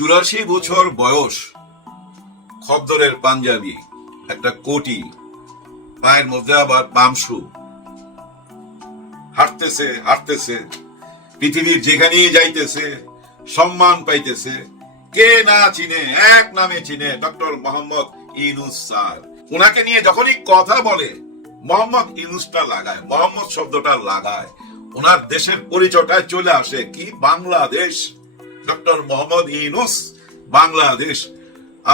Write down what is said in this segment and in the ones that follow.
84 বছর বয়স, খদ্দরের পাঞ্জাবি, একটা কোটি, পায়ের মধ্যে আবার পামশু, হাঁটতেছে হাঁটতেছে, পৃথিবীর যেখানেই যাইতেছে সম্মান পাইতেছে। কে না চিনে, এক নামে চিনে, ডক্টর মোহাম্মদ ইউনূস স্যার। ওনাকে নিয়ে যখনই কথা বলে মোহাম্মদ ইউনূসটা লাগায়, মোহাম্মদ শব্দটা লাগায়, ওনার দেশের পরিচয়টা চলে আসে কি বাংলাদেশ। ডক্টর মোহাম্মদ ইউনূস, বাংলাদেশ।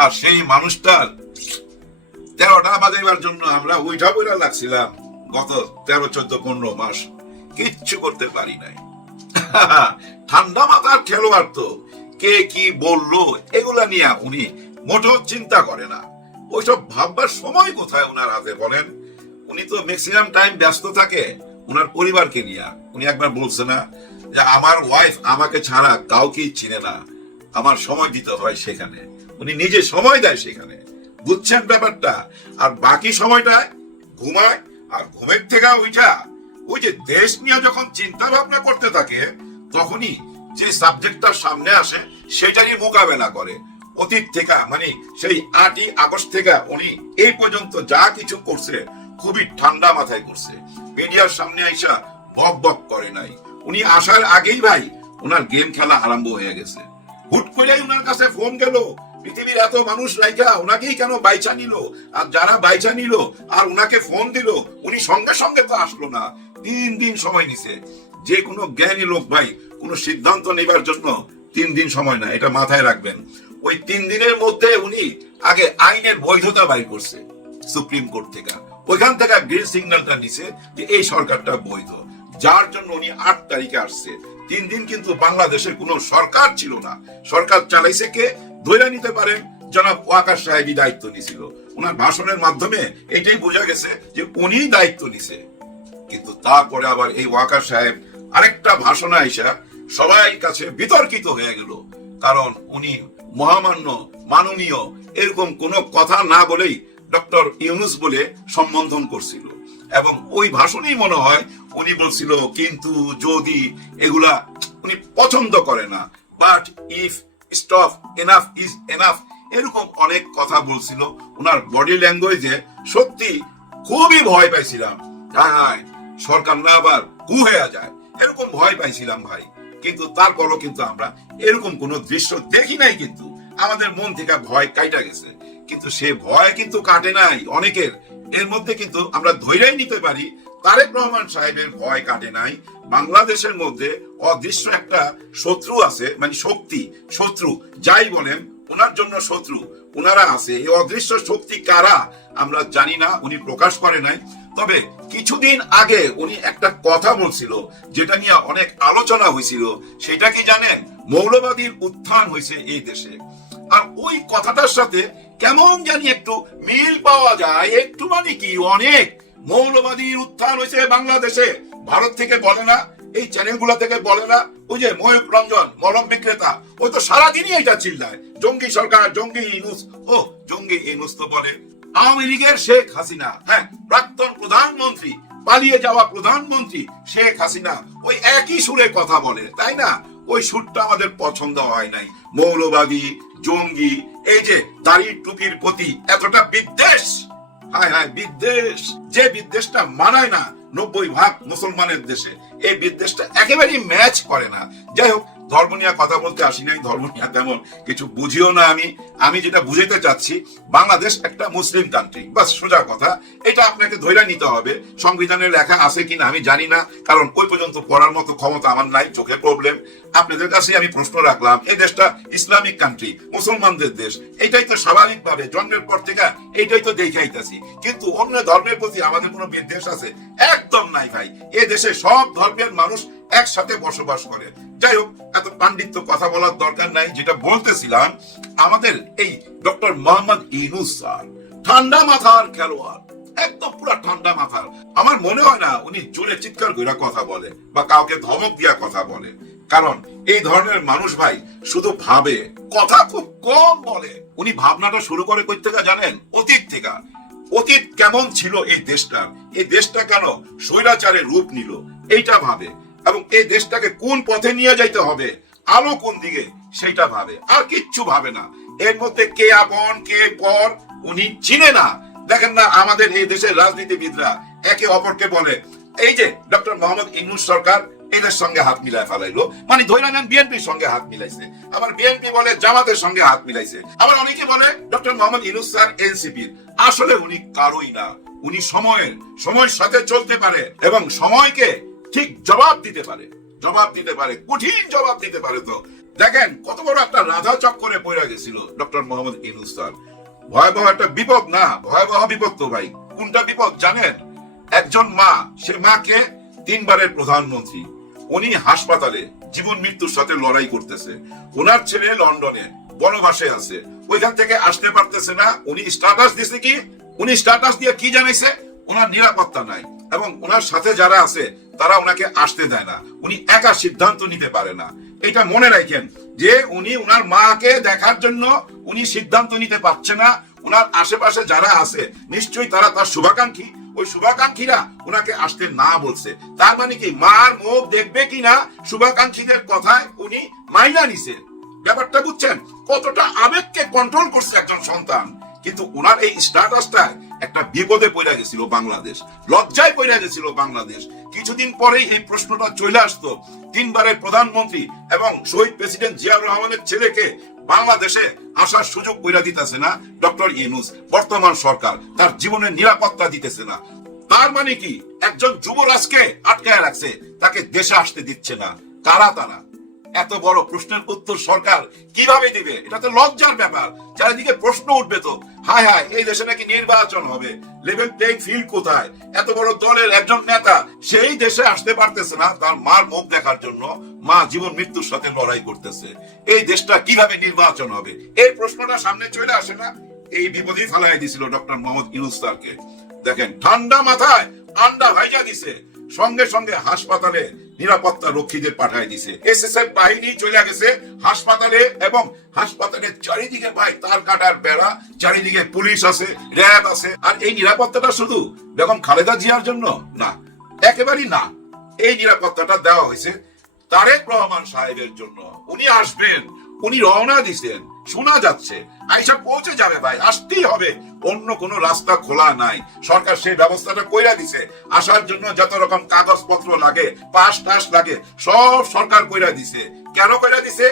আর সেই মানুষটার 13টা বাজাইবার জন্য আমরা উইঠা বইরা লাগছিলাম গত 13-14-15 মাস, কিচ্ছু করতে পারি নাই। ঠান্ডা মাথার খেলোয়াড় তো, কে কি বললো এগুলা নিয়ে উনি মোটেও চিন্তা করে না। ওইসব ভাববার সময় কোথায় ওনার হাতে বলেন? উনি তো ম্যাক্সিমাম টাইম ব্যস্ত থাকে ওনার পরিবারকে নিয়ে। উনি একবার বলছে না যে আমার ওয়াইফ আমাকে ছাড়া কাউকে চিনে না, আমার সময় দিতে হয় সেখানে। উনি নিজে সময় দেয় সেখানে, বুঝছেন ব্যাপারটা? আর বাকি সময়টায় ঘুমায়, আর ঘুমের থেকে উঠা ওই যে দেশ নিয়ে যখন চিন্তা ভাবনা করতে থাকে তখনই যে সাবজেক্টটা সামনে আসে সেটারই মোকাবেলা করে। অতীত থেকে মানে সেই 8ই আগস্ট থেকে উনি এই পর্যন্ত যা কিছু করছে খুবই ঠান্ডা মাথায় করছে। মিডিয়ার সামনে আইসা বক বক করে নাই। উনি আসার আগেই ভাই ওনার গেম খেলা আরম্ভ হয়ে গেছে। হুট করেই ওনার কাছে ফোন গেল, পৃথিবীর এত মানুষ রাইখা ওনাকেই কেন বাইচা নিল, আর যারা বাইচা নিল আর ওনাকে ফোন দিল উনি সঙ্গে সঙ্গে তো আসলো না, 3 দিন সময় নিছে। যে কোনো জ্ঞানী লোক ভাই কোন সিদ্ধান্ত নেবার জন্য 3 দিন সময় না, এটা মাথায় রাখবেন। ওই 3 দিনের মধ্যে উনি আগে আইনের বৈধতা বাইর করছে সুপ্রিম কোর্ট থেকে, ওইখান থেকে গ্রিন সিগন্যালটা নিছে যে এই সরকারটা বৈধ, যার জন্য উনি 8 তারিখে আসছে। 3 দিন কিন্তু বাংলাদেশের কোন সরকার ছিল না, সরকার চালাইছে কে ধরে নিতে পারেন জনাব ওয়াকার সাহেবই দায়িত্ব নিছিল। ওনার ভাষণের মাধ্যমে এটাই বোঝা গেছে যে উনি দায়িত্ব নিছে। কিন্তু তারপরে আবার এই ওয়াকার সাহেব আরেকটা ভাষণ আইসা সবাই কাছে বিতর্কিত হয়ে গেল, কারণ উনি মহামান্য মাননীয় এরকম কোনো কথা না বলেই ডক্টর ইউনূস বলে সম্বোধন করছিল। এবং ওই ভাষণেই মনে হয় উনি বলছিল কিন্তু যদি, এগুলা উনি পছন্দ করে না। But if, stop, enough is enough, এরকম অনেক কথা বলছিল। ওনার বডি ল্যাঙ্গুয়েজে সত্যি খুবই ভয় পাইছিলাম, সরকার না আবার কু হয়ে যায় এরকম ভয় পাইছিলাম ভাই। কিন্তু তারপরও কিন্তু আমরা এরকম কোন দৃশ্য দেখি নাই, কিন্তু আমাদের মন থেকে ভয় কাইটা গেছে। কিন্তু সে ভয় কিন্তু কাটে নাই অনেকের। এর মধ্যে কিন্তু আমরা ধৈর্যই নিতে পারি তারেক রহমান সাহেবের ভয় কাটে নাই। বাংলাদেশের মধ্যে অদৃশ্য একটা শত্রু আছে, মানে শক্তি, শত্রু যাই বলেন, ওনার জন্য শত্রু ওনারা আছে। এই অদৃশ্য শক্তি কারা আমরা জানি না, উনি প্রকাশ করে নাই। তবে কিছুদিন আগে উনি একটা কথা বলছিল যেটা নিয়ে অনেক আলোচনা হয়েছিল, সেটা কি জানেন? মৌলবাদীর উত্থান হয়েছে এই দেশে। আর ওই কথাটার সাথে কেমন জানি একটু মিল পাওয়া যায়, একটু মানে কি অনেক। মৌলবাদীর উত্থান হয়েছে বাংলাদেশে, ভারত থেকে বলে না, এই চ্যানেলগুলো থেকে বলে না। ওই যে ময়ূক রঞ্জন মলম বিক্রেতা, ওই তো সারাদিনই এটা চিল্লায় জঙ্গি সরকার, জঙ্গি ইউনূস। ও জঙ্গি ইউনূস তো বলে আওয়ামী লীগের শেখ হাসিনা, হ্যাঁ প্রাক্তন প্রধানমন্ত্রী, পালিয়ে যাওয়া প্রধানমন্ত্রী শেখ হাসিনা ওই একই সুরে কথা বলে, তাই না? ওই সুরটা আমাদের পছন্দ হয় নাই। মৌলবাদী, জঙ্গি, এই যে দাড়ি টুপির প্রতি এতটা বিদ্বেষ, হায় হায় বিদ্বেষ, যে বিদ্বেষটা মানায় না 90% মুসলমানের দেশে, এই বিদ্বেষটা একেবারেই ম্যাচ করে না। যাই হোক, ধর্ম নিয়ে কথা বলতে আসি নাই, ধর্ম নিয়ে তেমন কিছু বুঝিও না আমি যেটা বুঝাইতে চাচ্ছি, বাংলাদেশ একটা মুসলিম কান্ট্রি, বাস সোজা কথা। এটা আপনাকে ধৈর্য নিতে হবে। সংবিধানে লেখা আছে কিনা আমি জানি না, কারণ ওই পর্যন্ত পড়ার মতো ক্ষমতা আমার নাই, চোখে প্রবলেম। আপনাদের কাছে আমি প্রশ্ন রাখলাম, এই দেশটা ইসলামিক কান্ট্রি, মুসলমানদের দেশ, এটাই তো স্বাভাবিকভাবে জন্মের পর থেকে এইটাই তো দেখে আইতাছি। কিন্তু অন্য ধর্মের প্রতি আমাদের কোনো বিদ্বেষ আছে? একদম নাই ভাই। এ দেশে সব ধর্মের মানুষ একসাথে বসবাস করে। যাই হোক, এত পাণ্ডিত্য কথা বলার দরকার নাই। যেটা বলতেছিলাম, আমাদের এই ডক্টর মোহাম্মদ ইউনূস স্যার ঠান্ডা মাথার খেলোয়াড়, একদম পুরো ঠান্ডা মাথার। আমার মনে হয় না উনি জোরে চিৎকার করে কথা বলে বা কাউকে ধমক দিয়া কথা বলে, কারণ এই ধরনের মানুষ ভাই শুধু ভাবে, কথা খুব কম বলে। উনি ভাবনাটা শুরু করে কই থেকে জানেন? অতীত থেকে। অতীত কেমন ছিল এই দেশটা, এই দেশটা কেন স্বৈরাচারের রূপ নিল এইটা ভাবে, এবং এই দেশটাকে কোন পথে নিয়ে যাইতে হবে আলো কোন দিকে সেটা ভাবে, আর কিচ্ছু ভাবে না। এর মধ্যে কে আপন কে পর উনি চিনে না। দেখেন না আমাদের এই দেশের রাজনীতিবিদরা একে অপরকে বলে, এই যে ডক্টর মোহাম্মদ ইউনূস সরকার এদের সঙ্গে হাত মিলায় ফেলাইলো, মানে ধরে নেন বিএনপির সঙ্গে হাত মিলাইছে। আবার বিএনপি বলে জামাতের সঙ্গে হাত মিলাইছে। আবার অনেকে বলে ডক্টর মোহাম্মদ ইউনূস স্যার এনসিপির। আসলে উনি কারোই না। উনি সময়ের সাথে চলতে পারে এবং সময়কে ঠিক জবাব দিতে পারে, কঠিন জবাব দিতে পারে। তো দেখেন কত বড় একটা রাধা চক্করে পড়ে গেছিল ডক্টর মোহাম্মদ ইউনূস স্যার। ভয়াবহ একটা বিপদ না, ভয়াবহ বিপদ তো ভাই। কোনটা বিপদ জানেন? একজন মা, সে মাকে 3 বারের প্রধানমন্ত্রী, উনি হাসপাতালে জীবন মৃত্যুর সাথে লড়াই করতেছে। ওনার ছেলে লন্ডনে বনবাসে আছে, ওইখান থেকে আসতে পারতেছে না। উনি স্ট্যাটাস দিছে কি, উনি স্ট্যাটাস দিয়ে কি জানাইছে, ওনার নিরাপত্তা নাই এবং ওনার সাথে যারা আছে তারা ওনাকে আসতে দেয় না। উনি একা সিদ্ধান্ত নিতে পারে না। এটা মনে রাখেন যে উনি ওনার মাকে দেখার জন্য উনি সিদ্ধান্ত নিতে পারছে না। ওনার আশেপাশে যারা আছে নিশ্চয়ই তারা তার শুভাকাঙ্ক্ষী, ওই শুভাকাঙ্ক্ষীরা ওনাকে আসতে না বলছে। তার মানে কি, মার মুখ দেখবে কিনা শুভাকাঙ্ক্ষীদের কথায় উনি মাইনা নিছে। ব্যাপারটা বুঝছেন? কতটা আবেগকে কন্ট্রোল করছে একজন সন্তান। কিন্তু ওনার এই স্ট্যাটাসটা একটা বিপদে পড়ে গেছিল বাংলাদেশ, লজ্জায় পড়ে গেছিল বাংলাদেশ। কিছুদিন পরেই এই প্রশ্নটা চলে আসতো, 3 বারের প্রধানমন্ত্রী এবং শহীদ প্রেসিডেন্ট জিয়াউর রহমানের ছেলেকে বাংলাদেশে আসার সুযোগ কইরা দিতেছে না ডক্টর ইউনূস। বর্তমান সরকার তার জীবনের নিরাপত্তা দিতেছে না। তার মানে কি, একজন যুবরাজকে আটকায় রাখছে, তাকে দেশে আসতে দিচ্ছে না। কারা তারা? এত বড় প্রশ্নের উত্তর সরকার কিভাবে দিবে? এটা তো লজ্জার ব্যাপার। চারিদিকে প্রশ্ন উঠবে তো, হায় হায় এই দেশে নাকি নির্বাচন হবে, লেভেল প্লেইং ফিল্ড কোথায়? এত বড় দলের একজন নেতা সেই দেশে আসতে পারতেছে না তার মার মুখ দেখার জন্য। মা জীবন মৃত্যুর সাথে লড়াই করতেছে। এই দেশটা কিভাবে নির্বাচন হবে? এই প্রশ্নটা সামনে চলে আসে না? এই বিপদে ফেলাই দিছিল ডক্টর মোহাম্মদ ইউনূস স্যারকে। দেখেন ঠান্ডা মাথায় আন্ডা ভাইজা দিছে, সঙ্গে সঙ্গে হাসপাতালে নিরাপত্তা রক্ষীদের পাঠায় দিছে। এসএসএফ বাহিনী চলে গেছে হাসপাতালে এবং হাসপাতালের চারিদিকে ভাই তার কাটার বেড়া, চারিদিকে পুলিশ আছে, র্যাব আছে। আর এই নিরাপত্তাটা শুধু বেগম খালেদা জিয়ার জন্য না, একেবারেই না। এই নিরাপত্তাটা দেওয়া হয়েছে তারেক রহমান সাহেবের জন্য। উনি আসবেন, উনি রওনা দিছেন, শোনা যাচ্ছে আইসা পৌঁছে যাবে ভাই, আসতেই হবে। অন্য কোনো রাস্তা খোলা নাই। সরকার সেই ব্যবস্থাটা কইরা দিছে। আসার জন্য যত রকম কাগজপত্র লাগে, পাস টাস লাগে, সব সরকার কইরা দিছে। কেন কইরা দিছে?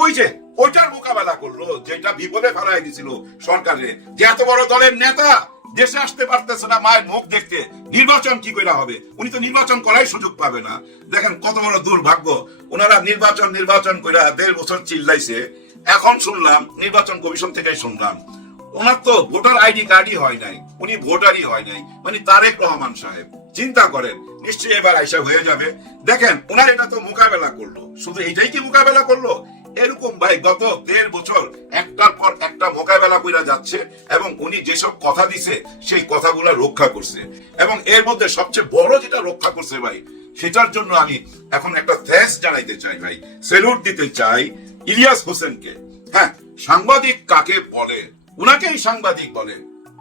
ওই যে ওইটার মোকাবেলা করলো যেটা বিপদে ফেলাই দিছিল সরকারে, যে এত বড় দলের নেতা দেশে আসতে পারতেছে না মায়ের মুখ দেখতে, নির্বাচন কি করে হবে? উনি তো নির্বাচন করাই সুযোগ পাবে না। দেখেন কত বড় দুর্ভাগ্য। ওনারা নির্বাচন করে 1.5 বছর চিল্লাইছে। এখন শুনলাম নির্বাচন কমিশন থেকে শুনলাম ওনার তো ভোটার আইডি কার্ডই হয় নাই, উনি ভোটারই হয় নাই। মানে তারেক রহমান সাহেব চিন্তা করেন, নিশ্চয়ই এবার আইসা হয়ে যাবে। দেখেন ওনার এটা তো মোকাবেলা করলো, শুধু এইটাই কি মোকাবেলা করলো? এরকম ভাই গত 1.5 বছর একটার পর একটা মোকাবেলা কইরা যাচ্ছে এবং উনি যেসব কথা দিছে সেই কথাগুলো রক্ষা করছে। এবং এর মধ্যে সবচেয়ে বড় যেটা রক্ষা করছে ভাই, সেটার জন্য আমি এখন একটা থ্যাঙ্কস জানাইতে চাই ভাই, স্যালুট দিতে চাই ইলিয়াস হোসেনকে। হ্যাঁ, সাংবাদিক কাকে বলে? উনাকেই সাংবাদিক বলে।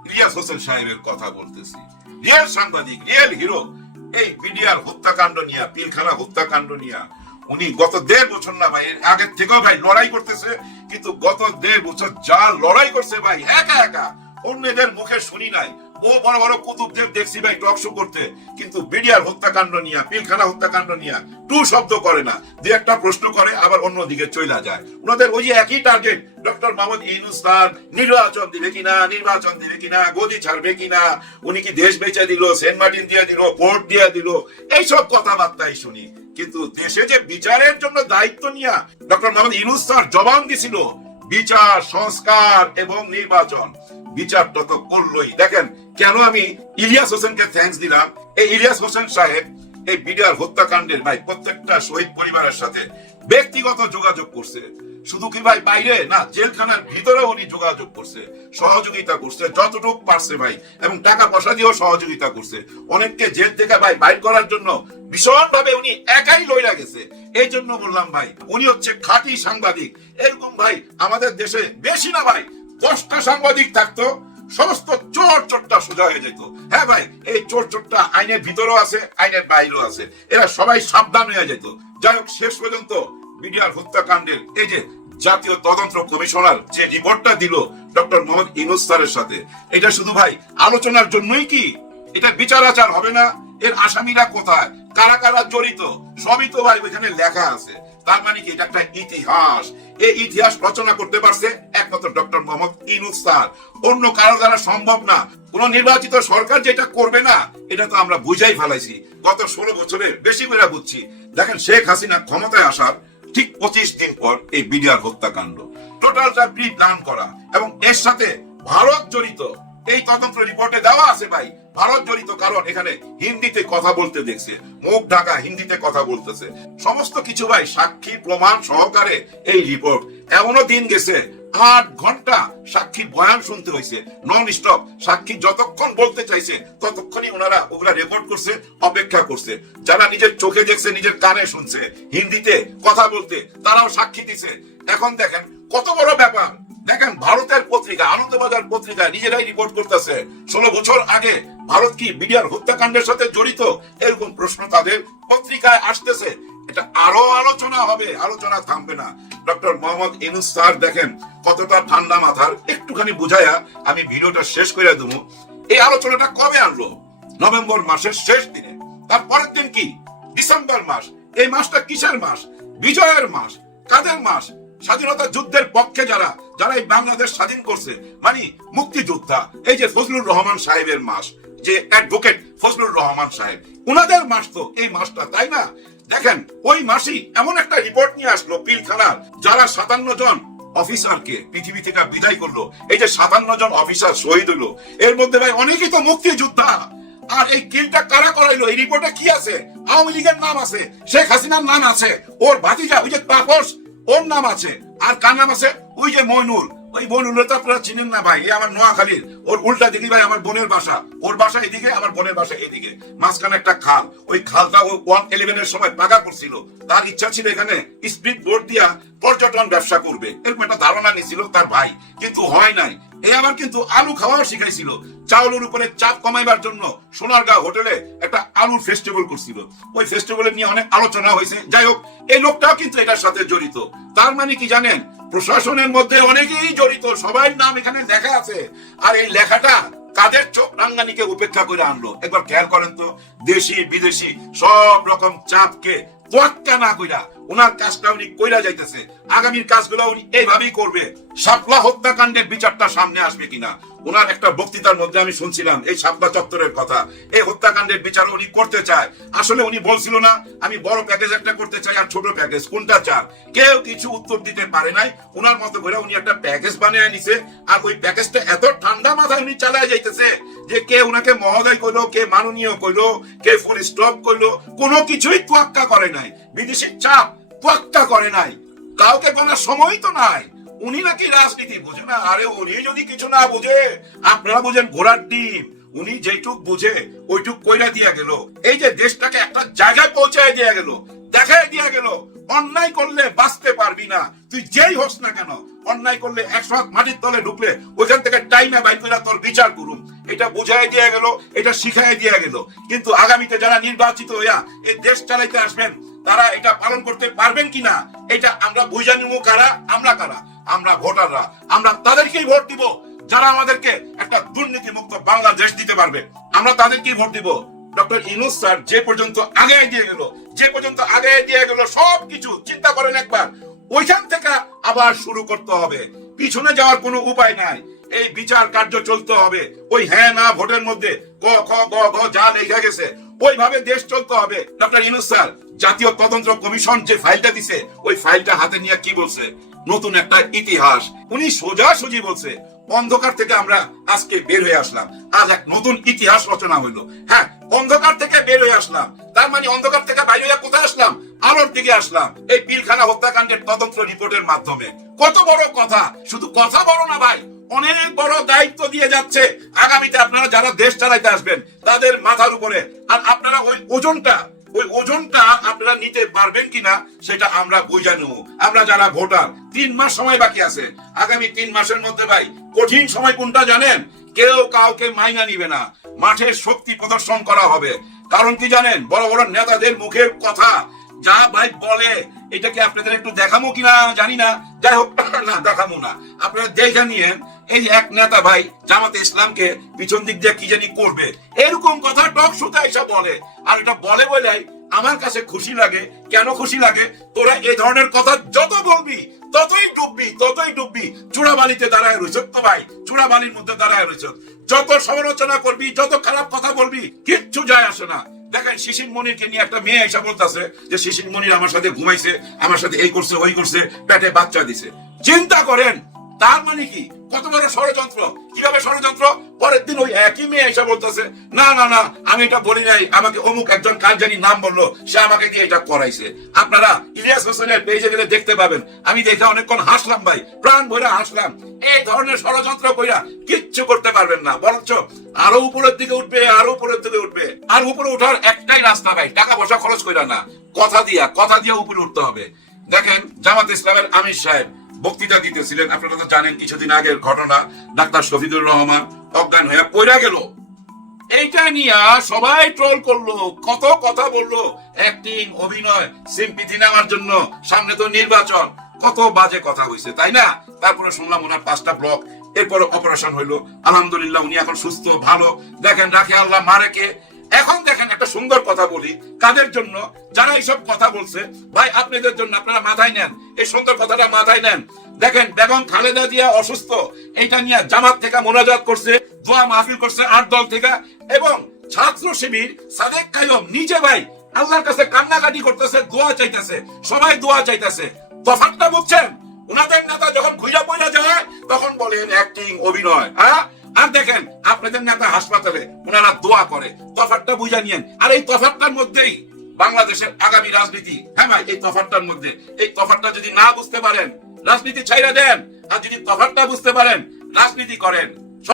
ইলিয়াস হোসেন সাহেবের কথা বলতেছি, রিয়েল সাংবাদিক, রিয়েল হিরো। এই বিডিআর হত্যাকাণ্ড নিয়ে, পিলখানা হত্যাকাণ্ড নিয়ে উনি গত 1.5 বছর না ভাই, আগের থেকেও ভাই লড়াই করতেছে। কিন্তু গত 1.5 বছর যা লড়াই করছে ভাই, একা একা, অন্যদের মুখে শুনি নাই। ও বড় বড় কুতুবদের দেখছি ভাই টক শো করতে, কিন্তু বিডিআর হত্যাকাণ্ড নিয়ে, পিলখানা হত্যাকাণ্ড নিয়ে টু শব্দ করে না। দুই একটা প্রশ্ন করে আবার অন্যদিকে চলে যায়। ওনাদের ওই যে একই target, doctor Mohammad Yunus sir নির্বাচন দিবে কিনা, গদি ছাড়বে কিনা, উনি কি দেশ বেচে দিল, সেন্ট মার্টিন দিয়ে দিল, পোর্ট দিয়ে দিল, এইসব কথাবার্তাই শুনি। কিন্তু দেশে যে বিচারের জন্য দায়িত্ব নিয়ে ডক্টর মোহাম্মদ ইউনূস স্যার জবান দিছিল, বিচার, সংস্কার এবং নির্বাচন, বিচারটা তো করলোই। দেখেন কেন আমি ইলিয়াস হোসেনকে থ্যাঙ্কস দিলাম। এই ইলিয়াস হোসেন সাহেব এই বিডিআর হত্যাকাণ্ডের ভাই প্রত্যেকটা শহীদ পরিবারের সাথে ব্যক্তিগত যোগাযোগ করছে। শুধু কি ভাই বাইরে না, জেলখানার ভিতরে উনি যোগাযোগ করছে, সহযোগিতা করছে যতটুকু পারছে ভাই, এবং টাকা পয়সা দিয়েও সহযোগিতা করছে। অনেককে জেল থেকে ভাই বাইর করার জন্য ভীষণ ভাবে উনি একাই লইরা গেছে। এই জন্য বললাম ভাই উনি হচ্ছে খাঁটি সাংবাদিক। এরকম ভাই আমাদের দেশে বেশি না ভাই, 10টা সাংবাদিক থাকতো, সমস্ত চোর চোরটা সোজা হয়ে যেত। হ্যাঁ ভাই, এই চোর চোরটা আইনের ভিতরেও আছে, আইনের বাইরেও আছে, এরা সবাই সাবধান হয়ে যেত। যাই হোক, শেষ পর্যন্ত মিডিয়ার হত্যাকাণ্ডের এই যে জাতীয় তদন্ত কমিশনার যে রিপোর্টটা দিল ডক্টর মোহাম্মদ ইউনূস স্যারের সাথে, এটা শুধু ভাই আলোচনার জন্যই কি? এটা বিচার আচার হবে না? এর আসামিরা কোথায়, কারা কারা জড়িত, সবই তো ভাই ওইখানে লেখা আছে। তার মানে কি এটা একটা ইতিহাস। এই ইতিহাস রচনা করতে পারছে একমাত্র ডক্টর মোহাম্মদ ইউনূস স্যার, অন্য কারো দ্বারা সম্ভব না। কোন নির্বাচিত সরকার যেটা করবে না, এটা তো আমরা বুঝাই ফেলাইছি গত 16 বছরে, বেশি করে বুঝছি। দেখেন শেখ হাসিনা ক্ষমতায় আসার ঠিক 25 দিন পর এই বিডিআর হত্যাকাণ্ড টোটালটা প্রি প্ল্যান করা, এবং এর সাথে ভারত জড়িত। এই তদন্ত রিপোর্টে দেওয়া আছে ভাই ভারত জড়িত, কারণ এখানে হিন্দিতে কথা বলতে দেখছে, মুখ ঢাকা হিন্দিতে কথা বলতেছে, সমস্ত কিছু ভাই সাক্ষী প্রমাণ সহকারে এই রিপোর্ট। এমনও দিন গেছে 8 ঘন্টা সাক্ষীর বয়ান শুনতে হয়েছে নন স্টপ। সাক্ষী যতক্ষণ বলতে চাইছে ততক্ষণই ওনারা ওগুলা রেকর্ড করছে, অপেক্ষা করছে। যারা নিজের চোখে দেখছে, নিজের কানে শুনছে হিন্দিতে কথা বলতে, তারাও সাক্ষী দিছে। এখন দেখেন কত বড় ব্যাপার। দেখেন ভারতের পত্রিকা আনন্দবাজার পত্রিকা নিজেরাই রিপোর্ট করতেছে 16 বছর আগে ভারত কি বিডিআর হত্যাকাণ্ডের সাথে জড়িত, এরকম প্রশ্ন তাদের পত্রিকায় আসতেছে। এটা আরো আলোচনা হবে, আলোচনা থামবে না। ডক্টর মোহাম্মদ ইউনূস স্যার দেখেন কতটা ঠান্ডা মাথার, একটুখানি বুঝাইয়া আমি ভিডিওটা শেষ করে দেবো। এই আলোচনাটা কবে আনলো? নভেম্বর মাসের শেষ দিনে। তারপরের দিন কি ডিসেম্বর মাস। এই মাসটা কিসের মাস? বিজয়ের মাস। কাদের মাস? স্বাধীনতা যুদ্ধের পক্ষে যারা যারা এই বাংলাদেশ স্বাধীন করছে, মানে মুক্তিযোদ্ধা, এই যে ফজলুর রহমান সাহেবের মাস, যে অ্যাডভোকেট ফজলুর রহমান সাহেব, উনাদের মাস তো এই মাসটা, তাই না? দেখেন ওই মাসেই এমন একটা রিপোর্ট নিয়ে আসলো পিলখানার, যারা 57 জন অফিসারকে পৃথিবী থেকে বিদায় করলো। এই যে 57 জন অফিসার শহীদ হলো, এর মধ্যে ভাই অনেকেই তো মুক্তিযোদ্ধা। আর এই কিলটা কারা করাইলো? এই রিপোর্টে কি আছে? আওয়ামী লীগের নাম আছে, শেখ হাসিনার নাম আছে, ওর ভাতিজা ওই যে তাপস ওর নাম আছে, আর কার নাম আছে? ওই যে মইনুল। ওই মইনুল তো আপনারা চিনেন না ভাই, এ আমার নোয়াখালীর। ওর উল্টা দিকে ভাই আমার বোনের বাসা, ওর বাসা এদিকে, আমার বোনের বাসা এদিকে, মাঝখানে একটা খাল। ওই খালটা ওই 111 এর সময় পাকা করছিল। তার ইচ্ছা ছিল এখানে স্পিড বোট দিয়া পর্যটন ব্যবসা করবে, এরকম একটা ধারণা নিয়েছিল তার ভাই, কিন্তু হয় নাই। এই আবার কিন্তু আলু খাওয়াও শিখাইছিল, চাউলের উপরে চাপ কমাইবার জন্য সোনারগাঁও হোটেলে একটা আলুর ফেস্টিভ্যাল করছিল। ওই ফেস্টিভ্যালে নিয়ে অনেক আলোচনা হয়েছে। যাই হোক, এই লোকটাও কিন্তু এটার সাথে জড়িত। তার মানে কি জানেন? প্রশাসনের মধ্যে অনেকেই জড়িত, সবার নাম এখানে লেখা আছে। আর এই লেখাটা কাদের চোখ রাঙ্গানিকে উপেক্ষা করে আনলো একবার খেয়াল করেন তো। দেশি বিদেশি সব রকম চাপকে তোয়াক্কা না কইরা ওনার কাজটা উনি কইরা যাইতেছে। আগামীর কাজগুলো উনি এইভাবেই করবে। শাপলা হত্যাকাণ্ডের বিচারটা সামনে আসবে কিনা, ওনার একটা বক্তৃতার মধ্যে আমি শুনছিলাম এই শাপলা চত্বরের কথা। এই হত্যাকাণ্ডের বিচার উনি করতে চায়। আসলে উনি বলছিল না আমি বড় প্যাকেজ একটা করতে চাই আর ছোট প্যাকেজ, কোনটা চান? কেউ কিছু উত্তর দিতে পারে নাই। ওনার মতো করে উনি একটা প্যাকেজ বানিয়ে নিছে, আর ওই প্যাকেজটা এত ঠান্ডা মাথায় উনি চালায় যাইতেছে যে কে উনাকে মহোদয় কইলো, কে মাননীয় কইলো, কে ফুল স্টপ কইলো, কোনো কিছুই তোয়াক্কা করে নাই। বিদেশি চাপ তোয়াক্কা করে নাই, কাউকে বলার সময় তো নাই। উনি নাকি রাজনীতি বুঝে না। আরে উনি যদি কিছু না বুঝে, আপনারা বুঝেন ঘোড়ার ডিম। উনি যেটুক বুঝে ওইটুক কইরা দিয়া গেল। এই যে দেশটাকে একটা জায়গায় পৌঁছায় দিয়া গেল, দেখায় দিয়া গেল অন্যায় করলে বাঁচতে পারবি না, তুই যেই হোস না কেন। অন্যায় করলে 100 হাত মাটির তলে ঢুকলে ওইখান থেকে টাইমে বাইর করে তোর বিচার করুন, এটা বুঝাই দিয়া গেল, এটা শিখাই দিয়া গেল। কিন্তু আগামীতে যারা নির্বাচিত হইয়া এই দেশ চালাইতে আসবেন, তারা এটা পালন করতে পারবেন কিনা এটা আমরা বুঝা নিব। কারা? আমরা কারা? আমরা ভোটাররা। আমরা তাদেরকেই ভোট দিব যারা আমাদেরকে একটা দুর্নীতি মুক্ত বাংলাদেশ দিতে পারবে। আমরা তাদেরকেই ভোট দিব। ডক্টর ইউনূস স্যার যে পর্যন্ত আগে দিয়ে গেল, যে পর্যন্ত আগে দিয়ে গেল, সবকিছু চিন্তা করেন একবার। ওইখান থেকে আবার শুরু করতে হবে, পিছনে যাওয়ার কোনো উপায় নাই। এই বিচার কার্য চলতে হবে। ওই হ্যাঁ না ভোটের মধ্যে ক খ গ ঘ যা লেখা গেছে ওইভাবে দেশ চলতে হবে। ডক্টর ইউনূস স্যার জাতীয় তদন্ত কমিশন যে ফাইলটা দিছে, ওই ফাইলটা হাতে নিয়ে কি বলছে? নতুন একটা ইতিহাস। উনি সোজাসুজি বলছে অন্ধকার থেকে আমরা আজকে বের হয়ে আসলাম, আজ এক নতুন ইতিহাস রচনা হইলো। হ্যাঁ, অন্ধকার থেকে বের হয়ে আসলাম, তার মানে অন্ধকার থেকে বাইরে হয়ে কোথায় আসলাম? আলোর দিকে আসলাম এই পিলখানা হত্যাকাণ্ডের তদন্ত রিপোর্টের মাধ্যমে। কত বড় কথা! শুধু কথা বড় না ভাই, অনেক বড় দায়িত্ব দিয়ে যাচ্ছে আগামীতে আপনারা যারা দেশ চালাইতে আসবেন তাদের মাথার উপরে। আর আপনারা ওই ওজনটা আপনারা নিতে পারবেন কিনা সেটা আমরা বুঝে নেব। আমরা যারা ভোটার, 3 মাস সময় বাকি আছে। আগামী 3 মাসের মধ্যে ভাই কঠিন সময় কোনটা জানেন? কেউ কাউকে মাইনা নিবে না, মাঠে শক্তি প্রদর্শন করা হবে। কারণ কি জানেন? বড় বড় নেতাদের মুখের কথা যা ভাই বলে, এটা কি আপনাদের একটু দেখামো কিনা জানি না, যাই হোক না দেখামো না, আপনারা দেখে নিয়েন। এই যে এক নেতা ভাই জামাতে ইসলামকে পিছন দিক দিয়ে কি জানি করবে, এরকম কথা টক শোতে এসে বলে। আর এটা বলে বলে আমার কাছে খুশি লাগে। কেন খুশি লাগে? তোরা এই ধরনের কথা যত বলবি ততই ডুববি, ততই ডুববি। চূড়াবালিতে দাঁড়ায় রয়েছ তো ভাই, চূড়াবালির মধ্যে দাঁড়ায় রয়েছ। যত সমালোচনা করবি, যত খারাপ কথা বলবি, কিচ্ছু যায় আসে না। দেখেন শিশির মনিরকে নিয়ে একটা মেয়ে এসে বলতেছে যে শিশির মনির আমার সাথে ঘুমাইছে, আমার সাথে এই করছে ওই করছে, পেটে বাচ্চা দিছে। চিন্তা করেন তার মানে কি, কত বড় ষড়যন্ত্র। কিভাবে ষড়যন্ত্র? পরের দিন ওই একই মেয়ে এসে বলতেছে না না না আমি এটা বলি নাই, আমাকে অমুক একজন কাল জানি নাম বললো, সে আমাকে দিয়ে এটা করাইছে। আপনারা ইলিয়াস হোসেনের পেজে গেলে দেখতে পাবেন। আমি দেখে অনেকক্ষণ হাসলাম ভাই, প্রাণ ভরে হাসলাম। এই ধরনের ষড়যন্ত্র কইরা কিচ্ছু করতে পারবেন না, বরঞ্চ আরো উপরের দিকে উঠবে, আরো উপরের দিকে উঠবে। আর উপরে ওঠার একটাই রাস্তা ভাই, টাকা পয়সা খরচ কইরা না, কথা দিয়া উপরে উঠতে হবে। দেখেন জামাত ইসলামের আমির সাহেব বক্তৃতা দিতেছিলেন, আপনারা তো জানেন কিছুদিন আগের ঘটনা, ডাক্তার শফিকুর রহমান অজ্ঞান হয়ে পড়ে গেল। এইটা নিয়ে সবাই ট্রোল করলো, কত কথা বললো, অ্যাক্টিং, অভিনয়, সিম্পিথি নেওয়ার জন্য, সামনে তো নির্বাচন, কত বাজে কথা হয়েছে তাই না? তারপরে শুনলাম ওনার 5টা ব্লক, এরপরে অপারেশন হইলো, আলহামদুলিল্লাহ উনি এখন সুস্থ ভালো। দেখেন রাখে আল্লাহ মারে কে। এখন দেখেন একটা সুন্দর কথা বলি, কাদের জন্য? যারা এইসব কথা বলছে ভাই আপনাদের জন্য, আপনারা মাথায় নেন এই সুন্দর কথাটা, মাথায় নেন। দেখেন বেগম খালেদা জিয়া অসুস্থ, এটা নিয়ে জামাত থেকে মোনাজাত করছে, দোয়া মাহফিল করছে 8 দল থেকে, এবং ছাত্র শিবির সাদেক কায়ুম নিজে ভাই আল্লাহর কাছে কান্নাকাটি করতেছে, দোয়া চাইতেছে, সবাই দোয়া চাইতেছে। তফাৎটা বুঝছেন? উনাদের নেতা যখন ঘুরা পয়রা যায় তখন বলেন অ্যাক্টিং, অভিনয়, হ্যাঁ। আর দেখেন আপনাদের নেতা হাসপাতালে, ওনারা দোয়া করে। তফাৎটা বুঝা নিয়েন। আর এই তফাৎটার মধ্যেই বাংলাদেশের আগামী রাজনীতি। হ্যাঁ ভাই, এই তফাৎটার মধ্যে, এই তফাৎটা যদি না বুঝতে পারেন রাজনীতি ছাইরা দেন, আর যদি তফাৎটা বুঝতে পারেন রাজনীতি করেন।